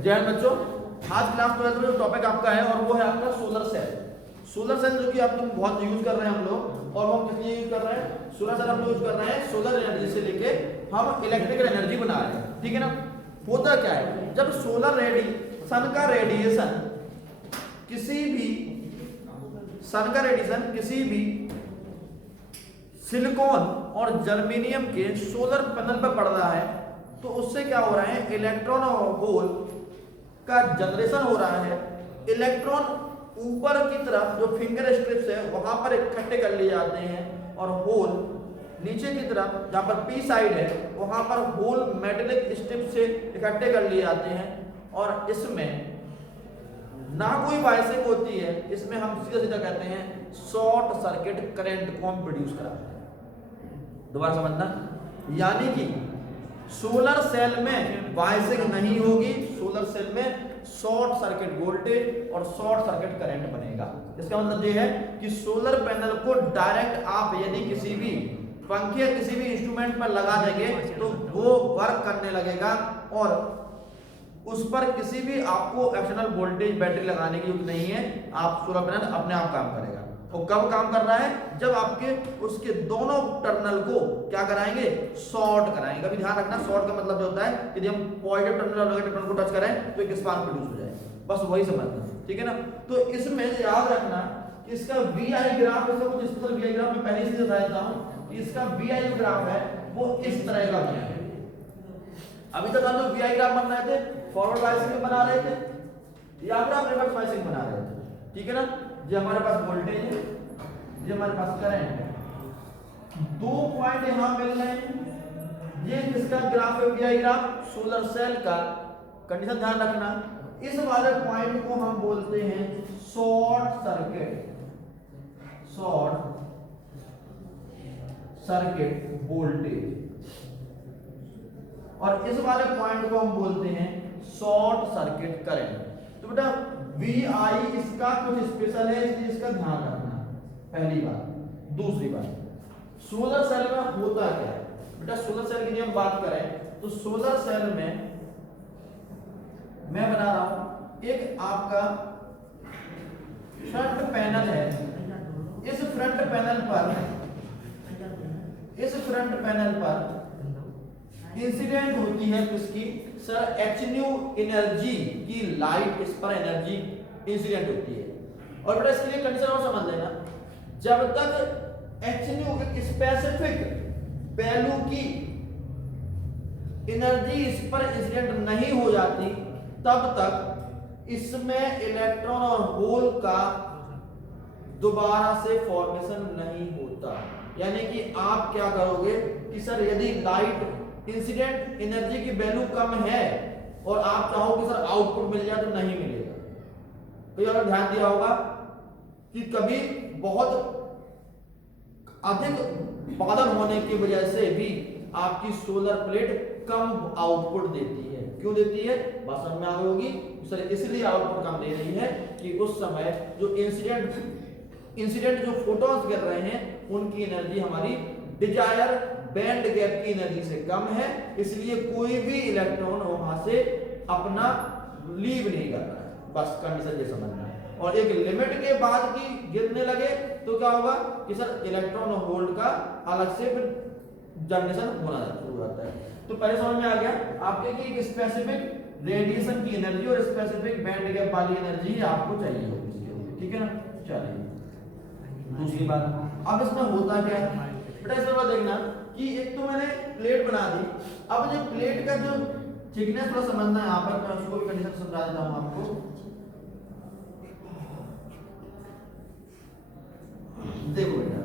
जय हिंद बच्चों, आज क्लास 12 में जो टॉपिक आपका है और वो है आपका सोलर सेल। सोलर सेल जो कि आप लोग बहुत यूज कर रहे हैं हम लोग, और हम कितनी यूज कर रहे हैं? सोलर सेल हम लोग यूज कर रहे हैं सोलर एनर्जी से लेके हम इलेक्ट्रिकल एनर्जी बना रहे हैं, ठीक है ना। होता क्या है, जब सन का रेडिएशन किसी भी सिलिकॉन और जर्मेनियम के सोलर पैनल पर पड़ रहा है तो उससे क्या हो रहा है, इलेक्ट्रॉन और होल का जनरेशन हो रहा है। इलेक्ट्रॉन ऊपर की तरफ जो फिंगर स्ट्रिप्स है वहां पर इकट्ठे कर लिए जाते हैं, और होल नीचे की तरफ जहां पर पी साइड है वहां पर होल मेटेलिक स्ट्रिप से इकट्ठे कर लिए जाते हैं। और इसमें ना कोई बाइसिंग होती है, इसमें हम सीधा सीधा कहते हैं शॉर्ट सर्किट करंट को हम प्रोड्यूस कराते हैं। दोबारा समझना, यानी कि सोलर सेल में बाइसिंग नहीं होगी, सोलर सेल में शॉर्ट सर्किट वोल्टेज और शॉर्ट सर्किट करंट बनेगा। इसका मतलब ये है कि सोलर पैनल को डायरेक्ट आप यदि किसी भी पंखे या किसी भी इंस्ट्रूमेंट पर लगा देंगे तो वो वर्क करने लगेगा, और उस पर किसी भी आपको एक्सटर्नल वोल्टेज बैटरी लगाने की जरूरत नहीं है। आप सोलर पैनल अपने आप काम करेगा। और कब काम कर रहा है? जब आपके उसके दोनों टर्मिनल को क्या कराएंगे, शॉर्ट कराएंगे। कभी ध्यान रखना, शॉर्ट का मतलब होता है कि यदि हम पॉजिटिव टर्मिनल और नेगेटिव टर्मिनल को टच करें तो एक स्पार्क प्रोड्यूस हो जाए, बस वही समझना, ठीक है ना। तो इसमें याद रखना कि इसका VI ग्राफ, इसका कुछ स्पेशल VI ग्राफ मैं पहले से बता देता हूं कि इसका VI ग्राफ है वो इस तरह का बना है। अभी तक हम जो VI ग्राफ बन रहे थे, फॉरवर्ड बायसिंग में बना रहे थे या फिर आप रिवर्स बायसिंग बना रहे थे, ठीक है ना। ये हमारे पास वोल्टेज है, ये हमारे पास करंट है, 2 पॉइंट यहां मिल रहे हैं। ये किसका ग्राफ है? VI ग्राफ, सोलर सेल का। कंडीशन ध्यान रखना, इस वाले पॉइंट को हम बोलते हैं शॉर्ट सर्किट वोल्टेज, और इस वाले पॉइंट को हम बोलते हैं शॉर्ट सर्किट करंट। तो बेटा VI इसका कुछ स्पेशल है, इसलिए इसका ध्यान रखना, पहली बात। दूसरी बात, सोलर सेल में होता क्या है बेटा? सोलर सेल की हम बात करें तो सोलर सेल में मैं बना रहा हूं एक आपका फ्रंट पैनल है। इस फ्रंट पैनल पर इंसिडेंट होती है किसकी? सर hν एनर्जी की लाइट इस पर एनर्जी इंसिडेंट होती है। और बेटा इसके लिए कंडीशन और समझ लेना, जब तक hν एक स्पेसिफिक वैल्यू की एनर्जी इस पर इंसिडेंट नहीं हो जाती तब तक इसमें इलेक्ट्रॉन और होल का दोबारा से फॉर्मेशन नहीं होता। यानी कि आप क्या करोगे कि सर यदि लाइट इंसिडेंट एनर्जी की वैल्यू कम है और आप चाहो कि सर आउटपुट मिल जाए तो नहीं मिलेगा। तो अगर ध्यान दिया होगा कि कभी बहुत अधिक बादल होने की वजह से भी आपकी सोलर प्लेट कम आउटपुट देती है। क्यों देती है? बात समझ में आ गई होगी। सर इसलिए आउटपुट कम दे रही है कि उस समय जो इंसिडेंट जो फोटॉन्स गिर रहे हैं उनकी एनर्जी हमारी डिजायर बैंड गैप की एनर्जी से कम है, इसलिए कोई भी इलेक्ट्रॉन वहां से अपना लीव नहीं कर रहा है। बस कंडीशन ये समझना है। और एक लिमिट के बाद की गिरने लगे तो क्या होगा कि सर इलेक्ट्रॉन और होल का अलग से फिर जनरेशन होना शुरू होता है। तो पहले समझ में आ गया आपके कि एक स्पेसिफिक रेडिएशन की एनर्जी और स्पेसिफिक बैंड गैप वाली एनर्जी आपको चाहिए होगी, ठीक है ना। चलिए दूसरी बात, अब इसमें होता क्या है बेटा, इसमें देखना कि एक तो मैंने प्लेट बना दी। अब जो प्लेट का जो थिकनेस थोड़ा समझना है, यहाँ पर मैं उसको भी कंडीशन समझा देता हूँ आपको। देखो बेटा,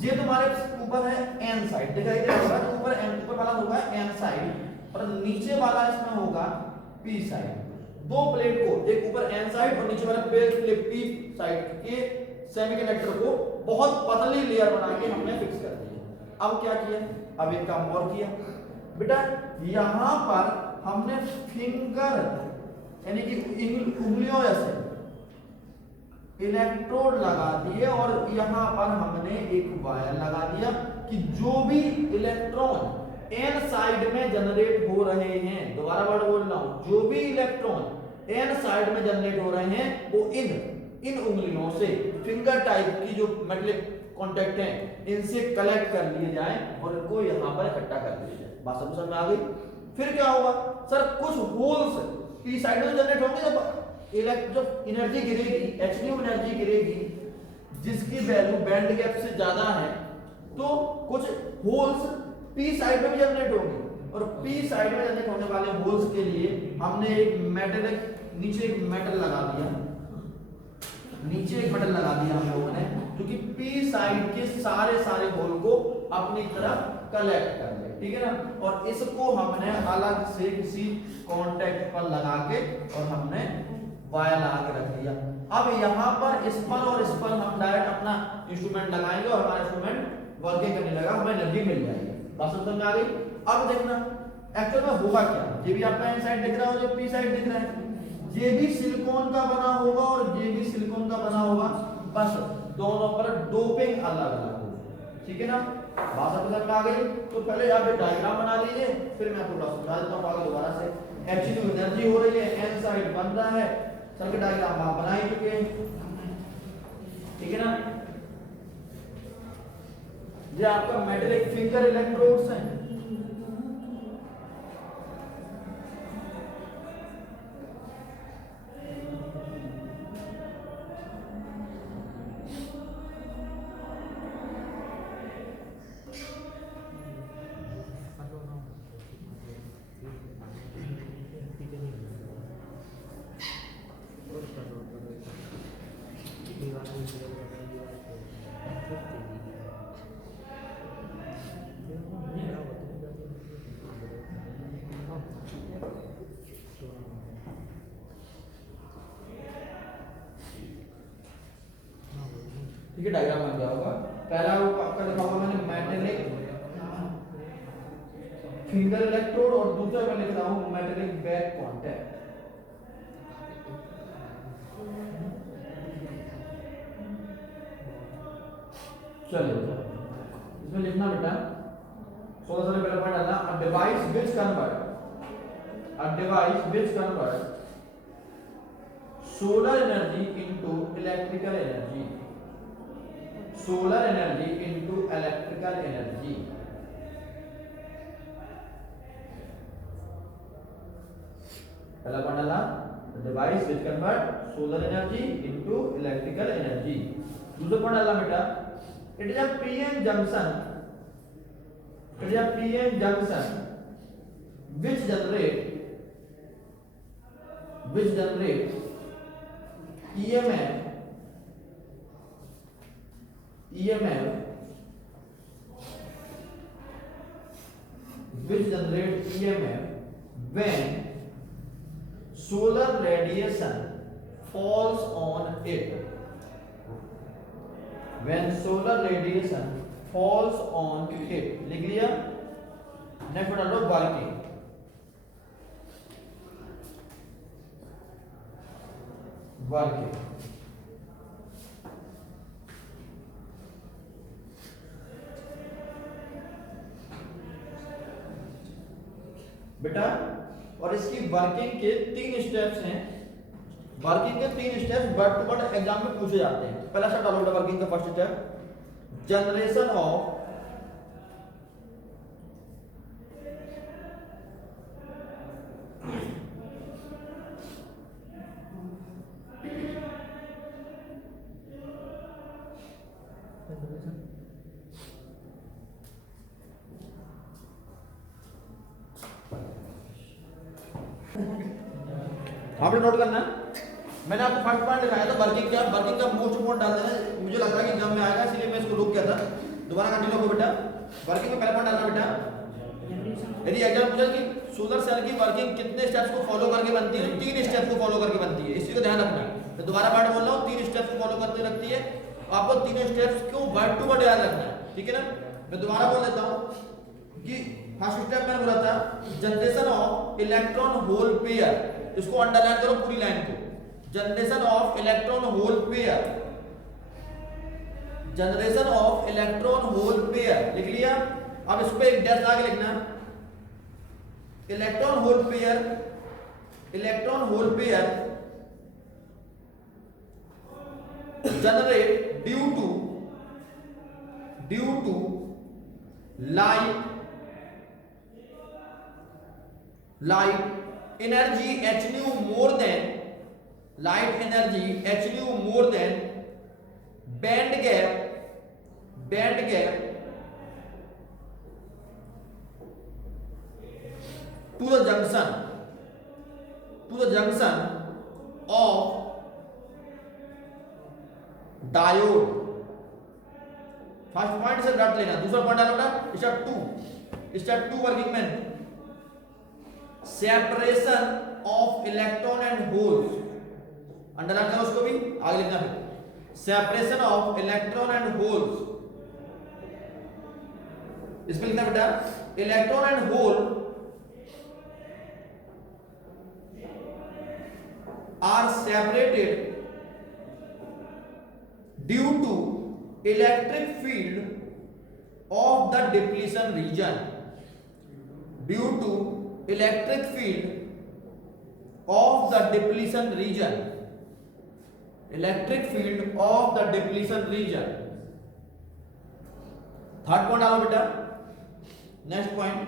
ये तुम्हारे ऊपर है एन साइड, दिखाई दे रहा है ऊपर एन, ऊपर वाला होगा एन साइड और नीचे वाला इसमें होगा पी साइड। दो प्लेट को, एक ऊपर एन साइड और नीचे वाले पी साइड के सेमीकंडक्टर को बहुत पतली लेयर बना के हमने फिक्स कर दी। अब क्या किया? अब एक काम और किया बेटा, यहां पर हमने फिंगर यानी कि उंगलियों ऐसे इलेक्ट्रोड लगा दिए और यहां पर हमने एक वायर लगा दिया कि जो भी इलेक्ट्रॉन एन साइड में जनरेट हो रहे हैं, दोबारा वर्ड बोल रहा हूं, जो भी इलेक्ट्रॉन एन साइड में जनरेट हो रहे हैं वो इन उंगलियों से, फिंगर टाइप की जो मेटलिक कांटेक्ट हैं, इनसे कलेक्ट कर लिए जाए और इनको यहां पर इकट्ठा कर दिया जाए। बात समझ में आ गई? फिर क्या होगा सर, कुछ होल्स पी साइड में जनरेट होंगे, जब एनर्जी गिरेगी, एचनीयू एनर्जी गिरेगी जिसकी वैल्यू बैंड गैप से ज्यादा है, तो कुछ होल्स पी साइड में भी जनरेट होंगे, और पी साइड में जनरेट होने वाले होल्स के लिए हमने एक मेटल, नीचे एक मेटल लगा दिया, नीचे एक मेटल लगा दिया हम लोगों ने, क्योंकि पी साइड के सारे होल को अपनी तरफ कलेक्ट कर ले, ठीक है ना। और इसको हमने अलग से किसी कांटेक्ट पर लगा के और हमने वायर लगा के रख दिया। अब यहाँ पर इस पर और इस पर हम डायरेक्ट अपना इंस्ट्रूमेंट लगाएंगे और हमारा इंस्ट्रूमेंट वर्किंग करने लगा, हमें एनर्जी मिल जाएगी। बात समझ में आ गई? अब देखना एक्चुअल में होगा क्या। ये भी आपका एन साइड दिख रहा हो, जो पी साइड दिख रहा है, ये भी सिलिकॉन का बना होगा और ये भी सिलिकॉन का बना होगा, बस दोनों पर डोपिंग अलग अलग होगी, ठीक है ना। बात समझ में आ गई? तो पहले आप एक डायग्राम बना लीजिए, फिर मैं थोड़ा समझा देता हूँ आगे दोबारा से। एचनीयू एनर्जी हो रही है, एन साइड बन रहा है, सर्किट डायग्राम आप बना ही चुके हैं, ठीक है ना। ये आपका मेटलिक फिंगर इलेक्ट्रोड्स हैं, ठीक है। डायग्राम बन गया होगा। पहला वो आपका लिखा होगा मैंने मेटलिक फिंगर इलेक्ट्रोड, और दूसरा मैं लिख रहा हूं मेटलिक बैक कांटेक्ट। चलिए इसमें लिखना बेटा, 16 से पहले पॉइंट डालना, a device which convert solar energy into electrical energy, solar energy into electrical energy. पहला पॉइंट डाला, device which convert solar energy into electrical energy. दूसरा पॉइंट डाला बेटा, it is a PN junction, it is a PN junction which generate EMF which generate EMF when solar radiation falls on it, when solar radiation falls on it। लिख लिया। Next बता दो working, working बेटा, और इसकी working के 3 steps हैं। Working के 3 steps word to word exam में पूछे जाते हैं। पहला स्टेप डालो बेटा वर्किंग का, फर्स्ट स्टेप जनरेशन ऑफ आपने नोट करना, मैंने आपको फर्स्ट पॉइंट दिखाया था वर्किंग का, वर्किंग का मोस्ट पॉइंट डाल देना, मुझे लग रहा है कि एग्जाम में आएगा इसलिए मैं इसको रोक किया था। दोबारा कंटिन्यू करो बेटा, वर्किंग का पहला पॉइंट डालना बेटा। यदि एग्जाम पूछा कि सोलर सेल की वर्किंग कितने स्टेप्स को फॉलो करके बनती है, 3 स्टेप्स को फॉलो करके बनती है, इसी को ध्यान रखना। मैं दोबारा पार्ट बोल रहा हूँ, 3 स्टेप्स को फॉलो करते लगती है, आपको 3 स्टेप्स को वर्ड टू वर्ड याद रखना है, ठीक है ना। मैं दोबारा बोल देता हूँ कि फर्स्ट स्टेप मैंने बोला था generation of electron hole pair, इसको अंडरलाइन करो पूरी लाइन को, generation of electron hole pair, generation of electron hole pair लिख लिया। अब इस पे एक डैश लगा के लिखना, electron hole pair generate due to light energy h nu more than band gap to the junction of diode. First point से रट लेना, दूसरा पॉइंट डालो बेटा स्टेप 2 वर्किंग में separation of electron and holes, underline करो उसको भी, आगे लिखना फिर separation of electron and holes. इसमें लिखना बेटा electron and hole are separated due to electric field of the depletion region, due to electric field of the depletion region, electric field of the depletion region। Third point डालो बेटा, next point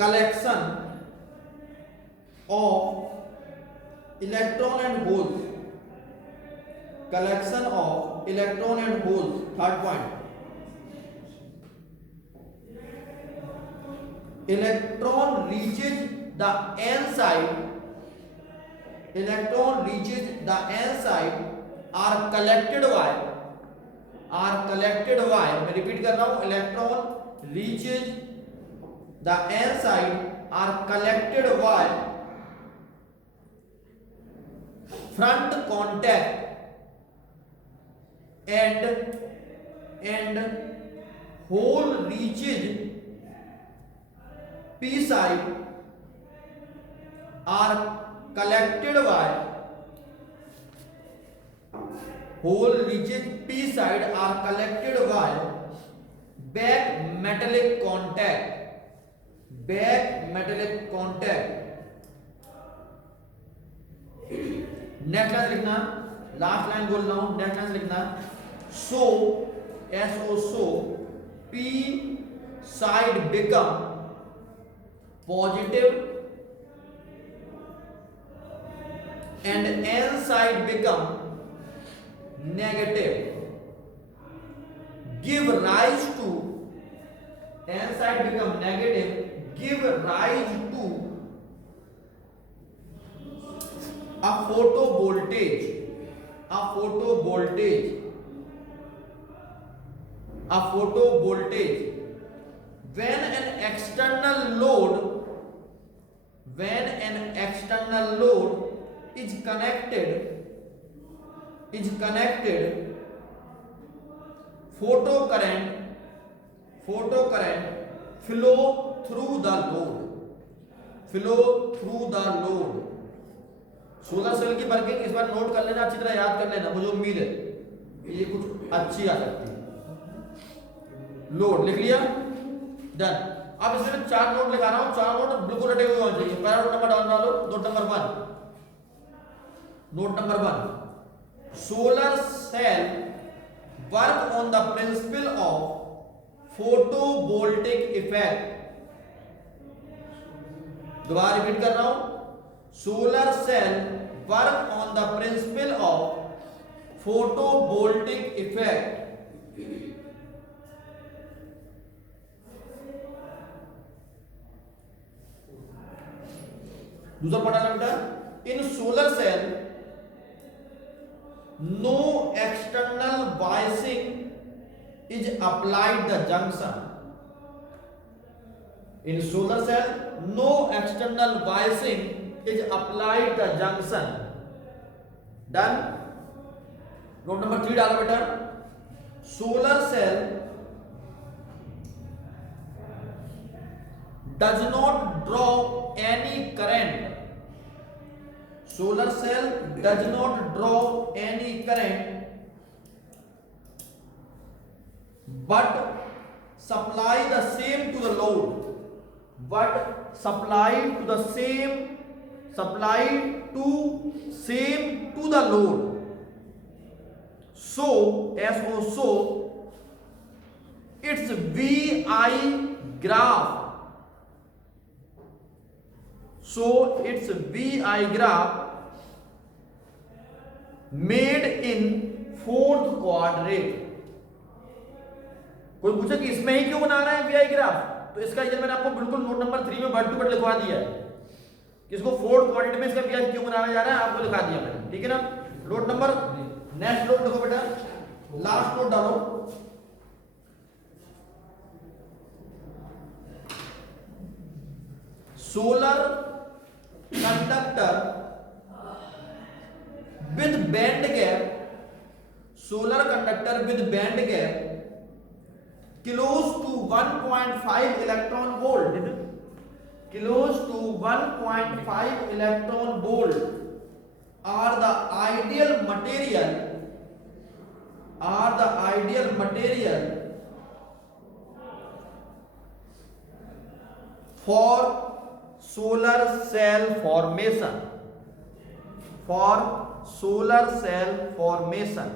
collection of electron and holes, collection of electron and holes। third point electron reaches the n side are collected by मैं repeat कर रहा हूं electron reaches the n side are collected by front contact and hole reaches p side are collected by back metallic contact। Next line लिखना, last line बोल रहा हूं, next line लिखना so p side become positive and n side become negative, give rise to n side become negative, give rise to a photovoltage when an external load is connected photocurrent flow through the load। Solar cell की working इस बार note कर लेना, अच्छी तरह याद कर लेना, मुझे उम्मीद है कि ये कुछ अच्छी आ सकती है। लोड लिख लिया, डन। अब इसमें 4 नोट लिखा रहा हूं, 4 नोट बिल्कुल रटे हुए होने चाहिए। पहला नोट नंबर डालना लो, note number 1 solar cell work on the principle of photovoltaic effect. दोबारा रिपीट कर रहा हूं, solar cell work on the principle of photovoltaic effect। दूसरा पढ़ा लगता in solar cell no external biasing is applied the junction। in solar cell no external biasing is applied the junction। done। Note number 3 डालो बेटा, solar cell does not draw any current but supply the same to the load। but supplied to same to the load. So its VI graph. So its VI graph made in fourth quadrant. कोई पूछे कि इसमें ही क्यों बना रहे हैं VI graph, तो इसका ये मैंने आपको बिल्कुल नोट नंबर 3 में वर्ड टू वर्ड लिखवा दिया है कि इसको फोर्थ क्वाड्रेंट में इसका VI क्यों बनाया जा रहा है, आपको लिखा दिया मैंने, ठीक है ना। नोट नंबर नेक्स्ट नोट देखो बेटा, लास्ट नोट डालो। Solar conductor with band gap, solar conductor with band gap close to 1.5 electron volt, close to 1.5 electron volt are the ideal material for solar cell formation, for solar cell formation।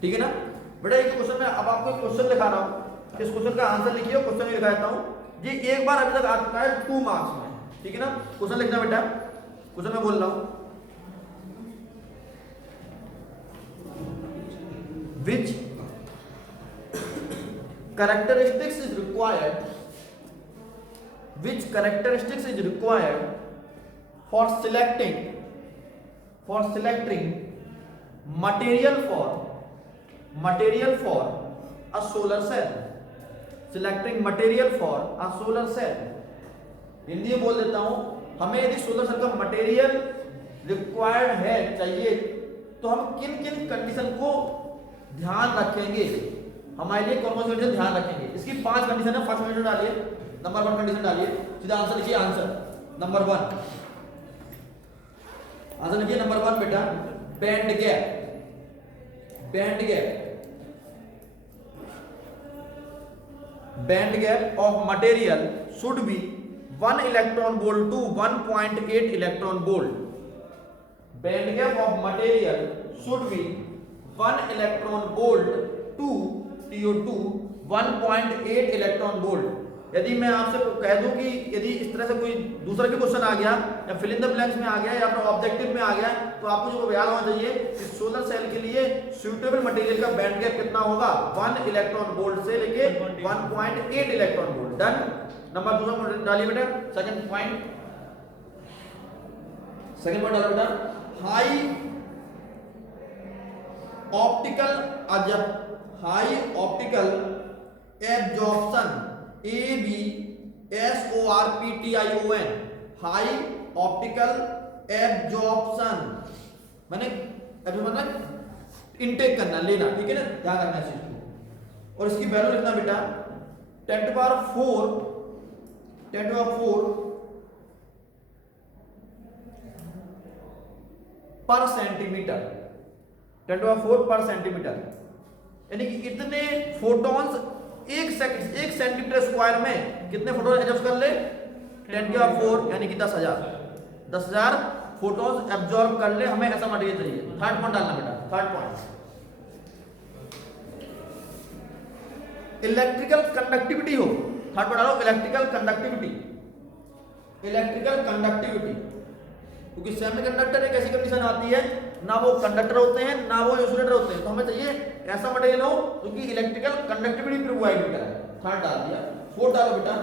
ठीक है ना बेटा, एक question में अब आपको question दिखा रहा हूं, इस क्वेश्चन का आंसर लिखिए, क्वेश्चन भी लिखा देता हूं। ये एक बार अभी तक आ चुका है 2 मार्क्स में, ठीक है ना। क्वेश्चन लिखना बेटा, क्वेश्चन में बोल रहा हूं, which characteristics is required for selecting material for a solar cell, Hindi में बोल देता हूं, हमें यदि सोलर सेल का मटेरियल रिक्वायर्ड है, चाहिए, तो हम किन किन कंडीशन को ध्यान रखेंगे, हमारे लिए कौन कौन सी कंडीशन ध्यान रखेंगे। इसकी 5 कंडीशन है। फर्स्ट कंडीशन डालिए, नंबर 1 कंडीशन डालिए, सीधा आंसर लिखिए। आंसर नंबर 1, आंसर लिखिए नंबर 1 बेटा, band gap of material should be 1 electron volt to 1.8 electron volt। Band gap of material should be 1 electron volt to TO2 1.8 electron volt. यदि मैं आपसे कह दूं कि यदि इस तरह से कोई दूसरा भी क्वेश्चन आ गया या फिल इन द ब्लैंक्स में आ गया या फिर ऑब्जेक्टिव में आ गया, तो आपको जो याद होना चाहिए कि सोलर सेल के लिए सूटेबल मटेरियल का बैंड गैप कितना होगा, 1 इलेक्ट्रॉन वोल्ट से लेके 1.8 इलेक्ट्रॉन वोल्ट। डन। नंबर 2 डालिए बेटा, सेकंड पॉइंट डालो बेटा, high optical absorption, ABSORPTION, high optical absorption, मैंने अभी मतलब इनटेक करना, लेना, ठीक है ना, ध्यान रखना इस चीज को। और इसकी वैल्यू लिखना बेटा 10 to the power 4 पर सेंटीमीटर, 10 to the power 4 पर सेंटीमीटर, यानी कि इतने फोटॉन्स एक सेंटीमीटर स्क्वायर में कितने फोटोन एब्जॉर्ब कर ले, 10 to the power 4 यानी कि 10,000 फोटॉन्स एब्जॉर्ब कर ले, हमें ऐसा मटेरियल चाहिए। थर्ड पॉइंट डालना बेटा, थर्ड पॉइंट इलेक्ट्रिकल कंडक्टिविटी हो, थर्ड पॉइंट डालो इलेक्ट्रिकल कंडक्टिविटी, क्योंकि सेमीकंडक्टर एक ऐसी कंडीशन आती है, ना वो कंडक्टर होते हैं ना वो इंसुलेटर होते हैं, तो हमें चाहिए ऐसा मटेरियल हो जो कि इलेक्ट्रिकल कंडक्टिविटी प्रोवाइड करे। थर्ड डाल दिया। फोर्थ डालो बेटा,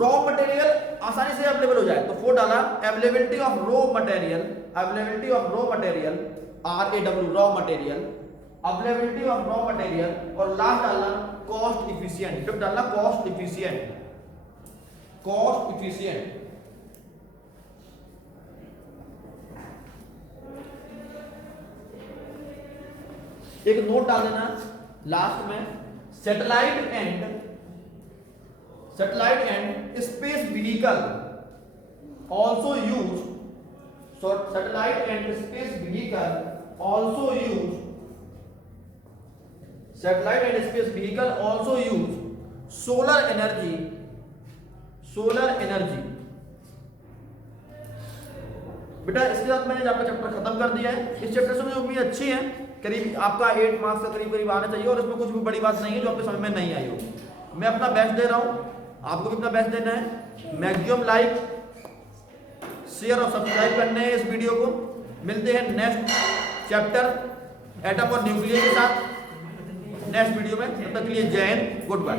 रॉ मटेरियल आसानी से अवेलेबल हो जाए, तो फोर्थ डाला availability of raw material, RAW, raw material, availability of raw material, और लास्ट डालना कॉस्ट इफिशिएंट, फिफ्थ डालना कॉस्ट इफिशिएंट। एक नोट डाल देना लास्ट में, satellite and space vehicle also used, satellite and space vehicle also use satellite and space vehicle also use solar energy बेटा इसके साथ मैंने आपका चैप्टर खत्म कर दिया है। इस चैप्टर से मुझे उम्मीद अच्छी है, करीब आपका 8 मार्क्स का करीब आना चाहिए और इसमें कुछ भी बड़ी बात नहीं है जो आपके समझ में नहीं आई हो। मैं अपना बेस्ट दे रहा हूं, आपको भी अपना बेस्ट देना है। मैक्सिमम लाइक शेयर और सब्सक्राइब करने हैं इस वीडियो को। मिलते हैं नेक्स्ट चैप्टर एटम और न्यूक्लियर के साथ नेक्स्ट वीडियो में। तब तक के लिए जय हिंद, गुड बाय।